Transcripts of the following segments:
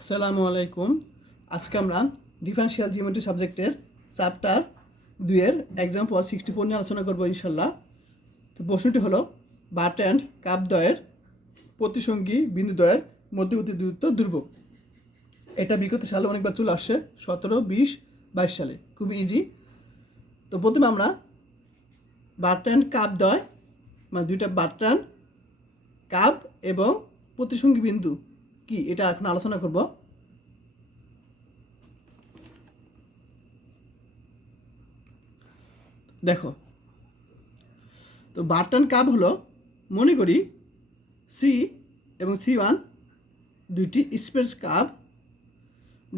আসসালামু আলাইকুম। আজকে আমরা ডিফারেনশিয়াল জিওমেট্রি সাবজেক্টের চ্যাপ্টার 2-এর এক্সাম্পল 64 নিয়ে আলোচনা করব ইনশাল্লাহ। তো প্রশ্নটি হলো বাট অ্যান্ড কাপদ্বয়ের প্রতিসঙ্গী বিন্দুদ্বয়ের মধ্যবর্তী দূরত্ব ধ্রুবক। এটা বিগত সালে অনেকবার চলে আসছে, 17, 20, 22 সালে, খুবই ইজি। তো প্রথমে আমরা বাট অ্যান্ড কাপদ্বয় মানে দুইটা বাট অ্যান্ড কাপ এবং প্রতিসঙ্গী বিন্দু কি এটা এখন আলোচনা করব। দেখো, তো বাটন কাপ হলো, মনে করি সি এবং C1 দুইটি স্পেস কাপ,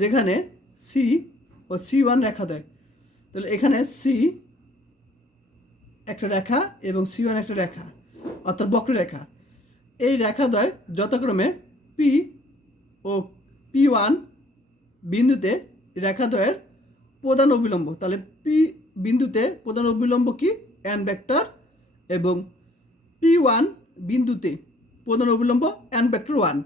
যেখানে সি ও C1 রেখা দেয়। তাহলে এখানে সি একটা রেখা এবং C1 একটা রেখা, অর্থাৎ বক্ররেখা। এই রেখাদ্বয় যথাক্রমে পি ও P1 বিন্দুতে রেখাদ্বয়ের প্রধান অবিলম্ব। তাহলে পি বিন্দুতে প্রধান অবিলম্ব কি? এন ভেক্টর, এবং P1 বিন্দুতে প্রধান অবিলম্ব এন ভেক্টর 1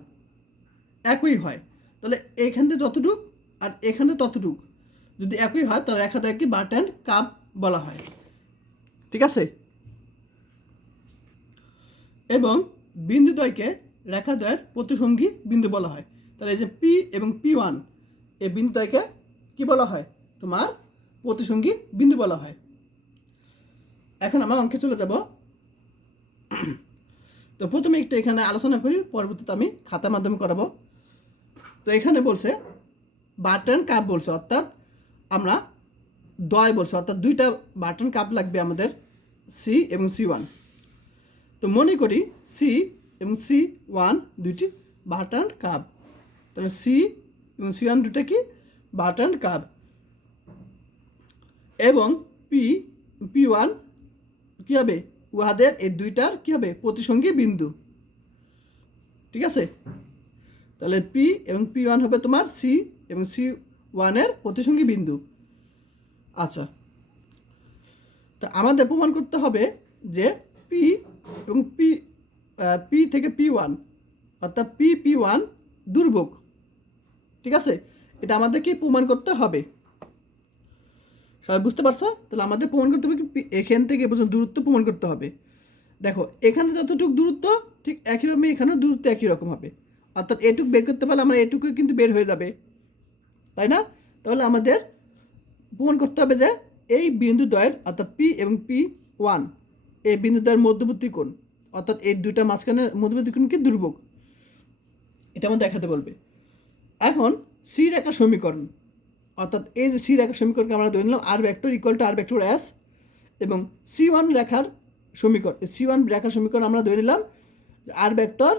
একই হয়। তাহলে এইখান থেকে যতটুক আর এখান থেকে ততটুক যদি একই হয়, তাহলে রেখাদ্বয়কে বাট অ্যান্ড কাপ বলা হয়। ঠিক আছে? এবং বিন্দুদ্বয়কে রেখাদ্বয়ের প্রতিসঙ্গী বিন্দু বলা হয়। তাহলে এই যে পি এবং P1 এই বিন্দুদ্বয়কে কি বলা হয়? তোমার প্রতিসঙ্গী বিন্দু বলা হয়। এখন আমরা অঙ্কে চলে যাব। তো প্রথমে একটু এখানে আলোচনা করি, পরবর্তীতে আমি খাতার মাধ্যমে করাবো। তো এখানে বলছে বাটন কাপ বলছে, অর্থাৎ আমরা দ্বয় বলছে, অর্থাৎ দুইটা বাটন কাপ লাগবে আমাদের, সি এবং C1। তো মনে করি সি এবং C1 দুইটি বাটন কাপ। তাহলে সি এবং C1 দুটো কি? Button cup. এবং P1 কী হবে? উহাদের এই দুইটার কী হবে? প্রতিসঙ্গী বিন্দু। ঠিক আছে? তাহলে পি এবং P1 হবে তোমার সি এবং C1 এর প্রতিসঙ্গী বিন্দু। আচ্ছা, তা আমাদের প্রমাণ করতে হবে যে পি এবং পি থেকে P1 অর্থাৎ P1 ধ্রুবক। ঠিক আছে? এটা আমাদেরকে প্রমাণ করতে হবে। সবাই বুঝতে পারছো? তাহলে আমাদের প্রমাণ করতে হবে কি? এখান থেকে এ পর্যন্ত দূরত্ব প্রমাণ করতে হবে। দেখো, এখানে যতটুকু দূরত্ব ঠিক একইভাবে এখানেও দূরত্ব একই রকম হবে, অর্থাৎ এটুকু বের করতে পারলে আমরা এটুকুই কিন্তু বের হয়ে যাবে, তাই না? তাহলে আমাদের প্রমাণ করতে হবে যে এই বিন্দুদ্বয়ের অর্থাৎ পি এবং P1 এই বিন্দুদ্বয়ের মধ্যবর্তী কোণ, অর্থাৎ এই দুইটা মাঝখানে মধ্যবর্তী কোণ কি? ধ্রুবক। এটা আমাদের দেখাতে বলবে। এখন সি রেখা সমীকরণ, অর্থাৎ এই যে সি রেখার সমীকরণকে আমরা ধরে নিলাম R vector equal to R vector S, এবং C1 রেখার সমীকরণ, C1 রেখার সমীকরণ আমরা ধরে নিলাম R vector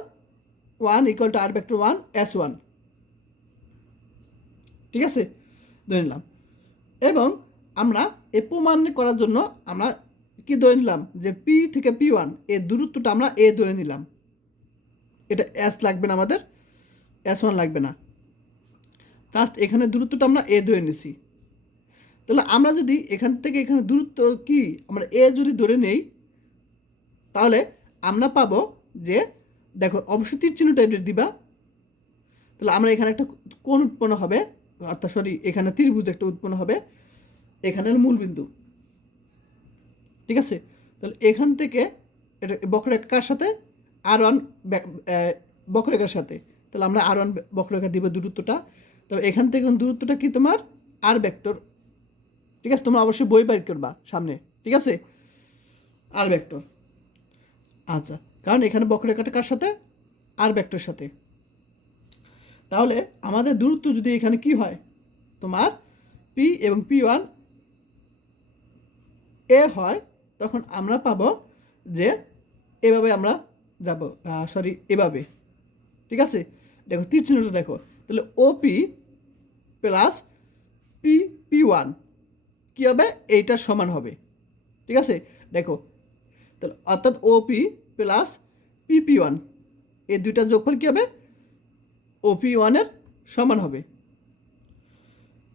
1 equal to R vector 1 S1। ঠিক আছে? ধরে নিলাম। এবং আমরা এ প্রমাণ করার জন্য আমরা কি ধরে নিলাম যে পি থেকে P1 এর দূরত্বটা আমরা এ ধরে নিলাম। এটা এস লাগবে না, আমাদের S1 লাগবে না, জাস্ট এখানে দূরত্বটা আমরা এ ধরে নিছি। তাহলে আমরা যদি এখান থেকে এখানে দূরত্ব কি আমরা এ যদি ধরে নেই, তাহলে আমরা পাবো যে, দেখো অবশ্যই তীর চিহ্নটা দিবা। তাহলে আমরা এখানে একটা কোণ উৎপন্ন হবে, অর্থাৎ এখানে ত্রিভুজ একটা উৎপন্ন হবে, এখানে মূলবিন্দু। ঠিক আছে? তাহলে এখান থেকে এটা বক্ররেখা কার সাথে? R1 বক্ররেখার সাথে। তাহলে আমরা R1 বক্ররেখা দিব দূরত্বটা। তবে এখান থেকে দূরত্বটা কি? তোমার আর ভেক্টর। ঠিক আছে? তোমরা অবশ্যই বই বের করবা সামনে। ঠিক আছে? আর ভেক্টর। আচ্ছা, কারণ এখানে বক্ররেখাটা কার সাথে? আর ভেক্টর সাথে। তাহলে আমাদের দূরত্ব যদি এখানে কি হয়? তোমার পি এবং P1 এ হয়, তখন আমরা পাবো যে এভাবে আমরা যাব, এভাবে। ঠিক আছে? দেখো তীর চিহ্নটা দেখো, তাহলে OP প্লাস P1 কী হবে? এইটার সমান হবে। ঠিক আছে? দেখো, তাহলে অর্থাৎ OP প্লাস P1 এই দুইটা যোগফল কী হবে? OP1 এর সমান হবে।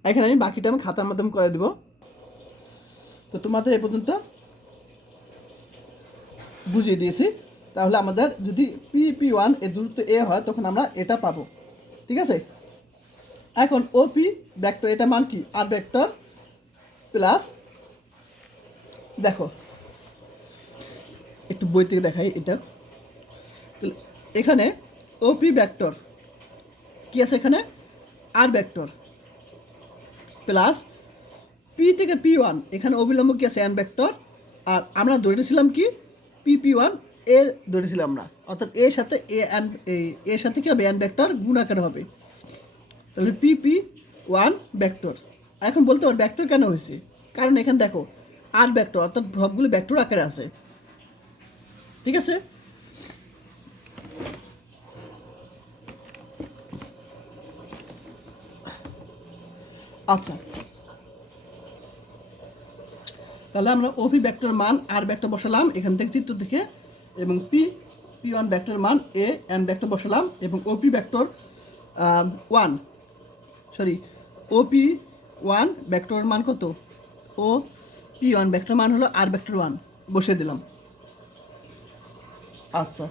এখানে আমি বাকিটা আমি খাতার মাধ্যমে করে দেব। তো তোমাদের এ পর্যন্ত বুঝিয়ে দিয়েছি। তাহলে আমাদের যদি P1 এর দূরত্ব এ হয়, তখন আমরা এটা পাবো। ঠিক আছে? এখন ওপি ভেক্টর এটা মান কি আর ভেক্টর প্লাস, দেখো একটু বই থেকে দেখাই এটা। এখানে ওপি ভেক্টর কি আছে, এখানে আর ভেক্টর প্লাস পি থেকে P1, এখানে অবিলম্ব কি আছে এন ভেক্টর, আর আমরা ধরেছিলাম কি P1 এ ধরেছিলাম আমরা, অর্থাৎ এর সাথে এর সাথে কি হবে এন ভেক্টর গুণ আকারে হবে, তাহলে P1 ভেক্টর। এখন বলতে পারো ভেক্টর কেন হয়েছে, কারণ এখানে দেখো আর ভেক্টর অর্থাৎ সবগুলো ভেক্টর আকারে আছে, ঠিক আছে। আচ্ছা, তাহলে আমরা ওপি ভেক্টর মান আর ভেক্টর বসালাম এখান থেকে চিত্র থেকে, এবং P1 ভেক্টর মান এ এন ভেক্টর বসালাম, এবং ওপি ভেক্টর OP1 ভেক্টর মান কত, ও P1 ভেক্টর মান হলো আর ভেক্টর 1 বসিয়ে দিলাম। আচ্ছা,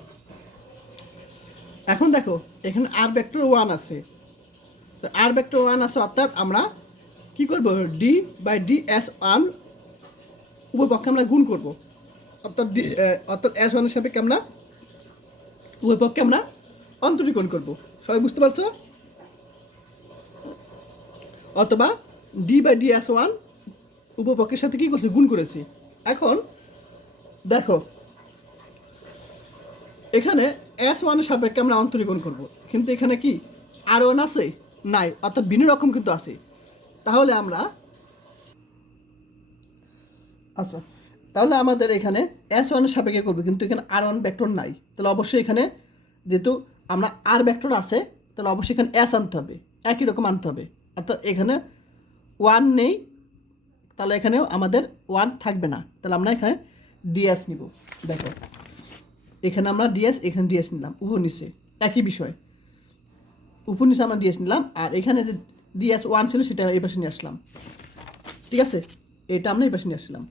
এখন দেখো এখানে আর ভেক্টর 1 আছে, তো আর ভেক্টর 1 আছে অর্থাৎ আমরা কি করব D/DS1 উভয় পক্ষে আমরা গুণ করব, অর্থাৎ S1 এর সাপেক্ষে আমরা উভয় পক্ষে আমরা অন্তরীকরণ করব, সবাই বুঝতে পারছো? অথবা D/DS1 উপপক্ষের সাথে কি করছি গুণ করেছি। এখন দেখো এখানে S1 এর সাপেক্ষে আমরা অন্তরীকরণ করব, কিন্তু এখানে কি R1 আছে নাই, অর্থাৎ ভিন্ন রকম কিন্তু আছে, তাহলে আমরা আচ্ছা তাহলে আমাদের এখানে S1 এর সাপেক্ষে করবো, কিন্তু এখানে R1 ভেক্টর নাই, তাহলে অবশ্যই এখানে যেহেতু আমরা আর ভেক্টর আছে তাহলে অবশ্যই এখানে S আনতে হবে, একই রকম আনতে হবে, অর্থাৎ এখানে 1 নেই, তাহলে এখানেও আমাদের 1 থাকবে না, তাহলে আমরা এখানে DS নিব। দেখো এখানে আমরা DS, এখানে DS নিলাম, উপর নিচে একই বিষয়, উপর নিচে আমরা DS নিলাম, আর এখানে যে DS1 ছিল সেটা এই পাশে নিয়ে আসলাম, ঠিক আছে, এটা আমরা এই পাশে নিয়ে আসলাম।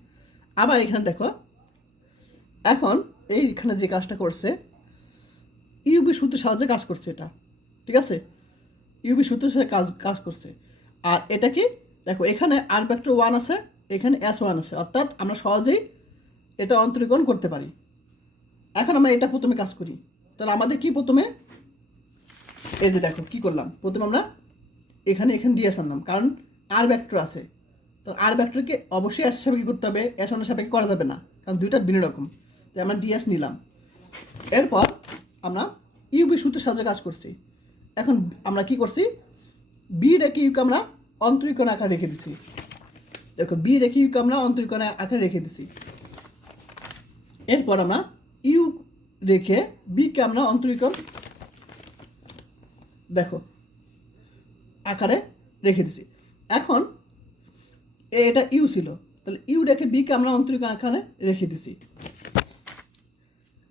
আবার এখানে দেখো এখন এইখানে যে কাজটা করছে ইউবি সূত্রের সাহায্যে কাজ করছে এটা, ঠিক আছে, ইউবি সূত্রের সাথে কাজ করছে। আর এটা কি দেখো এখানে আর ভেক্টর 1 আছে, এখানে S1 আছে, অর্থাৎ আমরা সহজেই এটা অন্তরীকরণ করতে পারি। এখন আমরা এটা প্রথমে কাজ করি, তাহলে আমাদের কি প্রথমে এই যে দেখো কি করলাম, প্রথমে আমরা এখানে DS আনলাম, কারণ আর ভেক্টর আছে, তো আর ভেক্টরকে অবশ্যই S সাপেক্ষে করতে হবে, S1 এর সাপেক্ষে করা যাবে না, কারণ দুইটা ভিন্ন রকম, তাই আমরা DS নিলাম। এরপর আমরা ইউবি সূত্রের সাহায্যে কাজ করছি। এখন আমরা কি করছি, বি রেখে ইউকে আমরা অন্তরীকরণ আকারে রেখে দিছি, দেখো বি রেখে ইউকে আমরা অন্তরীকরণ আকারে রেখে দিছি। এরপর আমরা ইউ রেখে বিকে আমরা অন্তরীকরণ দেখো আকারে রেখে দিছি। এখন এটা ইউ ছিল, তাহলে ইউ রেখে বিকে আমরা অন্তরীকরণ আকারে রেখে দিছি,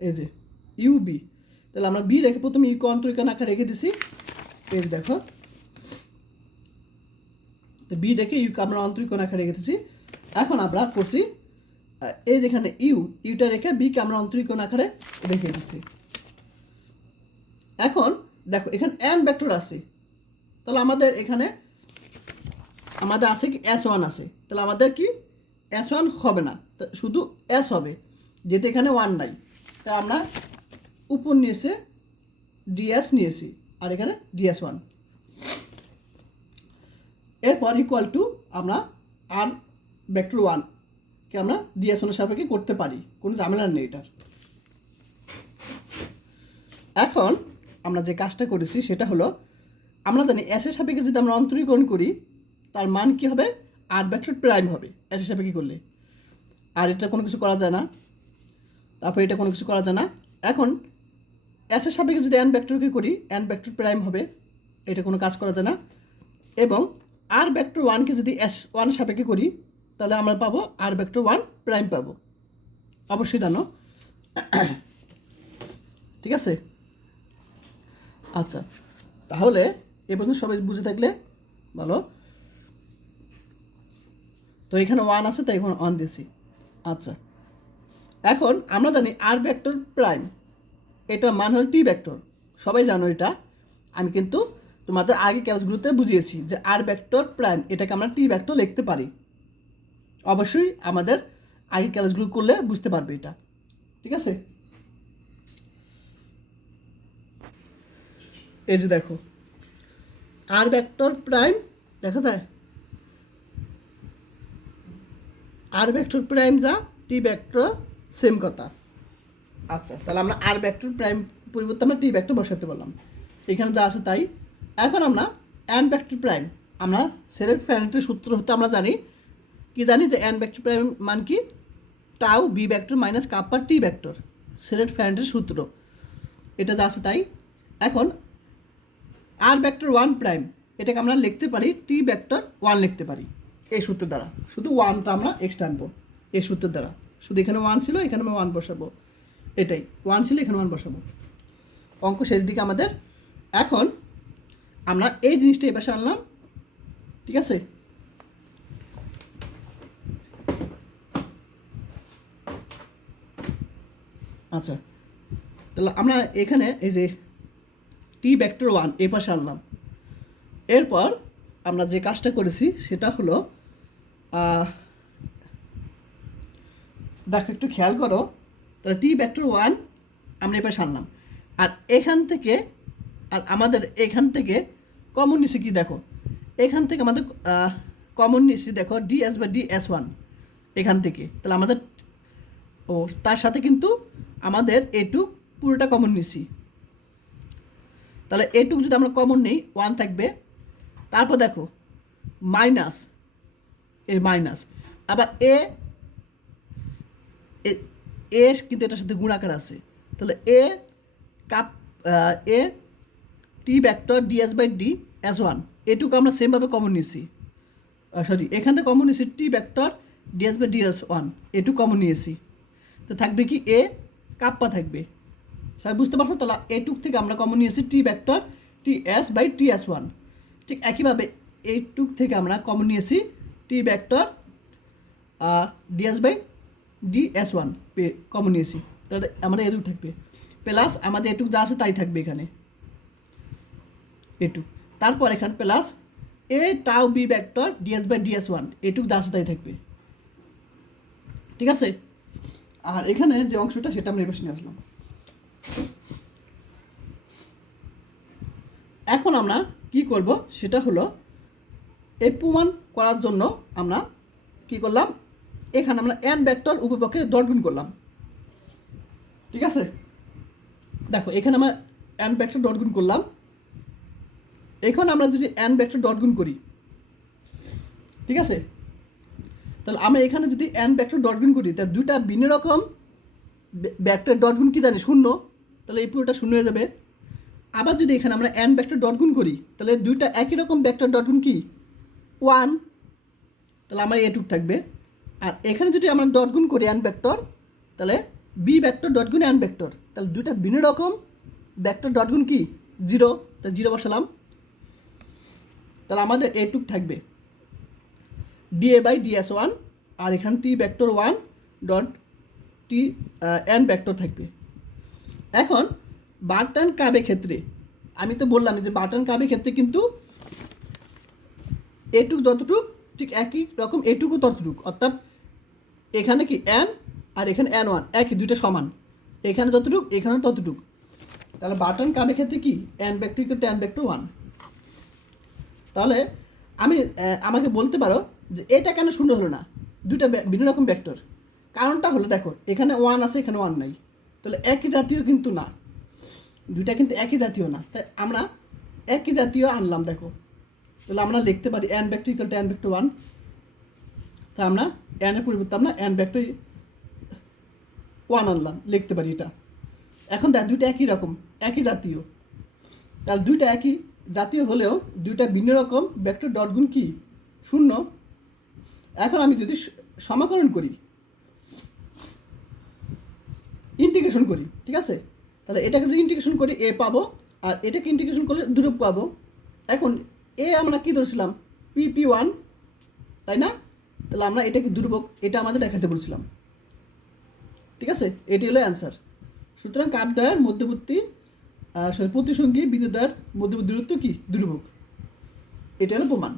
এই যে ইউ বি, তাহলে আমরা বি রেখে প্রথমে ইউকে অন্তরীকরণ আকারে রেখে দিছি, এই যে দেখো বি রেখে ইউকে আমরা অন্তরীকরণ আকারে রেখে দিছি। এখন আমরা করছি এই যেখানে ইউটা রেখে বিকে আমরা অন্তরীকরণ আকারে রেখে দিচ্ছি। এখন দেখো এখানে এন ভেক্টর আছে, তাহলে আমাদের এখানে আমাদের আছে কি S1 আছে, তাহলে আমাদের কি S1 হবে না, শুধু S হবে, যেহেতু এখানে 1 নাই, তাই আমরা উপর নিয়েছে DS নিয়েছি, আর এখানে DS1। এরপর ইকুয়াল টু আমরা আর ভেক্টর 1 কে আমরা DS1 এর সাপেক্ষে করতে পারি, কোনো ঝামেলা নেই এটার। এখন আমরা যে কাজটা করেছি সেটা হলো আমরা জানি S এর সাপেক্ষে যদি আমরা অন্তরীকরণ করি তার মান কি হবে, আর ভেক্টর প্রাইম হবে S এর সাপেক্ষে করলে, আর এটা কোনো কিছু করা যায় না, তারপর এটা কোনো কিছু করা যায় না। এখন S এর সাপেক্ষে যদি এন ভেক্টরকে করি এন ভেক্টর প্রাইম হবে, এটা কোনো কাজ করা যায় না। এবং আর ভেক্টর 1কে যদি S1 সাপেক্ষে করি তাহলে আমরা পাবো আর ভেক্টর 1 প্রাইম পাবো, অবশ্যই জানো, ঠিক আছে। আচ্ছা, তাহলে এ পর্যন্ত সবাই বুঝে থাকলে ভালো। তো এখানে 1 আছে তাই এখন 1 দিয়েছি। আচ্ছা, এখন আমরা জানি আর ভেক্টর প্রাইম, এটা মান হল টি ভেক্টর, সবাই জানো এটা, আমি কিন্তু তোমাদের আগে ক্লাসগুলোতে বুঝিয়েছি যে আর ভেক্টর প্রাইম এটাকে আমরা টি ভেক্টর লিখতে পারি। অবশ্যই আমাদের আগে ক্লাসগুলো করলে বুঝতে পারবে এটা, ঠিক আছে। এই যে দেখো আর ভেক্টর প্রাইম দেখা যায়, আর ভেক্টর প্রাইম যা টি ভেক্টর সেম কথা। আচ্ছা, তাহলে আমরা আর ভেক্টর প্রাইম পরিবর্তে আমরা টি ভেক্টর বসাতে বললাম, এখানে যা আছে তাই। এখন আমরা এন ভেক্টর প্রাইম, আমরা সেরেট ফ্যারেটের সূত্র হতে আমরা জানি কি, জানি যে এন ভেক্টর প্রাইম মান কি, tau B vector minus kappa T vector, Serret ফ্যারেটের সূত্র, এটা যা আছে তাই। এখন আর ভেক্টর ওয়ান প্রাইম এটাকে আমরা লিখতে পারি টি ভেক্টর ওয়ান লিখতে পারি এই সূত্রের দ্বারা, শুধু ওয়ানটা আমরা এক্সট্রা আনবো এই সূত্রের দ্বারা, শুধু এখানে ওয়ান ছিল এখানে আমরা ওয়ান বসাবো, এটাই ওয়ান ছিল এখানে ওয়ান বসাবো, অঙ্ক শেষ দিকে আমাদের। এখন আমরা এই জিনিসটা এই পাশে আনলাম, ঠিক আছে। আচ্ছা, তাহলে আমরা এখানে এই যে টি ভেক্টর ওয়ান এই পাশে আনলাম, এরপর আমরা যে কাজটা করেছি সেটা হলো, দেখো একটু খেয়াল করো, তাহলে টি ভেক্টর ওয়ান আমরা এই পাশে আনলাম, আর এখান থেকে আর আমাদের এখান থেকে কমন নিছি কি, দেখো এখান থেকে আমাদের কমন নিছি দেখো ডিএস বা ডিএস ওয়ান এখান থেকে, তাহলে আমাদের ও তার সাথে কিন্তু আমাদের এটুক পুরোটা কমন নিছি, তাহলে এটুক যদি আমরা কমন নিই ওয়ান থাকবে। তারপর দেখো মাইনাস, এই মাইনাস আবার এ কিন্তু এটার সাথে গুণাকার আছে, তাহলে A cup A T vector DS by D S one এটুকু আমরা সেমভাবে কমন নিয়েছি, সরি এখান থেকে কমন নিয়েছি T vector DS by DS one এটুকু কমন নিয়েছি, তো থাকবে কি এ কাপ্পা থাকবে, সবাই বুঝতে পারছো। তাহলে এটুক থেকে আমরা কমন নিয়েছি T vector T S by T S one, ঠিক একইভাবে এইটুক থেকে আমরা কমন নিয়েছি T vector DS by DS one common নিয়েছি, তাহলে আমাদের এটুক থাকবে, প্লাস আমাদের এটুক যা আছে তাই থাকবে এখানে এটুক, তারপর এখানে plus A tau B vector DS by DS one এটুক যা আছে তাই থাকবে, ঠিক আছে। আর এখানে যে অংশটা সেটা আমরা এবার নিয়ে আসলাম। এখন আমরা কি করব সেটা হলো, এই প্রমাণ করার জন্য আমরা কি করলাম, এখানে আমরা এন ভেক্টর উপপক্ষে ডট গুণ করলাম, ঠিক আছে। দেখো এখানে আমরা এন ভেক্টর ডট গুণ করলাম, এখন আমরা যদি এন ভেক্টর ডট গুণ করি, ঠিক আছে, তাহলে আমরা এখানে যদি এন ভেক্টর ডট গুণ করি, তাহলে দুইটা ভিন্ন রকম ভেক্টর ডট গুণ কি জানি শূন্য, তাহলে এই পুরোটা শূন্য হয়ে যাবে। আবার যদি এখানে আমরা এন ভেক্টর ডট গুণ করি, তাহলে দুইটা একই রকম ভেক্টর ডট গুণ কি ওয়ান, তাহলে আমার এটুক থাকবে। আর এখানে যদি আমরা ডট গুণ করি এন ভেক্টর, তাহলে বি ভেক্টর ডট গুণ এন ভেক্টর, তাহলে দুইটা ভিন্ন রকম ভেক্টর ডট গুণ কি জিরো, তাহলে জিরো বসালাম, তাহলে আমাদের এটুক থাকবে ডিএ বাই ডিএস ওয়ান, আর এখানে T vector one dot T N vector থাকবে। এখন বার্টন কাবে ক্ষেত্রে আমি তো বললাম যে বার্টন কাবে ক্ষেত্রে কিন্তু এটুক যতটুক ঠিক একই রকম এটুকু ততটুক, অর্থাৎ এখানে কি এন আর এখানে এন ওয়ান একই, দুইটা সমান, এখানে যতটুক এখানে ততটুক, তাহলে বার্টন কাবে ক্ষেত্রে কি N vector equal two N vector one. তাহলে আমাকে বলতে পারো যে এটা কেন শূন্য হলো না, দুইটা ভিন্ন রকম ভেক্টর, কারণটা হলো দেখো এখানে ওয়ান আছে এখানে ওয়ান নাই, তাহলে একই জাতীয় কিন্তু না, দুইটা কিন্তু একই জাতীয় না, তাই আমরা একই জাতীয় আনলাম। দেখো তাহলে আমরা লিখতে পারি N vector equal two N vector one, তাই আমরা এনের পরিবর্তে আমরা এন ভেক্টর ওয়ান আনলাম, লিখতে পারি এটা। এখন দেখ দুইটা একই রকম একই জাতীয়, তাহলে দুইটা একই জাতীয় হলেও দুইটা ভিন্ন রকম ভেক্টর ডট গুণ কি শূন্য। এখন আমি যদি সমাকলন করি, ইন্টিগ্রেশন করি, ঠিক আছে, তাহলে এটাকে যদি ইন্টিগ্রেশন করি এ পাবো, আর এটাকে ইন্টিগ্রেশন করলে দুটো পাবো। এখন এ আমরা কী ধরেছিলাম পি ওয়ান, তাই না, তাহলে আমরা এটাকে দুর্ভোগ এটা আমাদের দেখাতে বলছিলাম, ঠিক আছে, এটি হলো অ্যান্সার। সুতরাং কাপদ্বয়ের মধ্যবর্তী প্রতিসঙ্গী বিন্দুদ্বয়ের মধ্যবর্তী দূরত্ব কি? ধ্রুবক। এটা হলো প্রমাণ।